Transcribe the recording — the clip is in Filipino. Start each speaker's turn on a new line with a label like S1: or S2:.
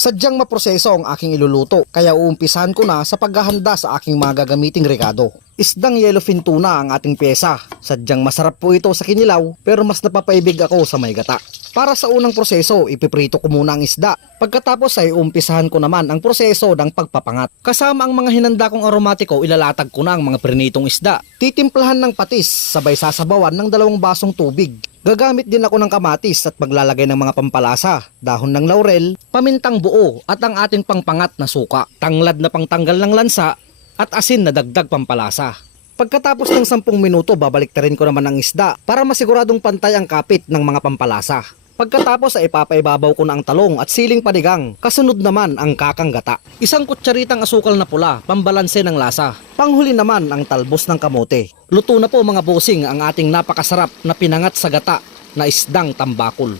S1: Sadyang maproseso ang aking iluluto kaya uumpisahan ko na sa paghahanda sa aking mga gagamiting rekado. Isdang yellowfin tuna ang ating pyesa. Sadyang masarap po ito sa kinilaw pero mas napapaibig ako sa may gata. Para sa unang proseso, ipiprito ko muna ang isda. Pagkatapos ay umpisahan ko naman ang proseso ng pagpapangat. Kasama ang mga hinanda kong aromatiko, ilalatag ko na ang mga prinitong isda. Titimplahan ng patis, sabay sasabawan ng dalawang basong tubig. Gagamit din ako ng kamatis at maglalagay ng mga pampalasa, dahon ng laurel, pamintang buo at ang ating pangpangat na suka, tanglad na pangtanggal ng lansa at asin na dagdag pampalasa. Pagkatapos ng 10 minuto, babalik rin ko naman ang isda para masiguradong pantay ang kapit ng mga pampalasa. Pagkatapos ay ipapaibabaw ko na ang talong at siling panigang. Kasunod naman ang kakang gata. Isang kutsaritang asukal na pula, pambalanse ng lasa. Panghuli naman ang talbos ng kamote. Luto na po mga bosing ang ating napakasarap na pinangat sa gata na isdang tambakol.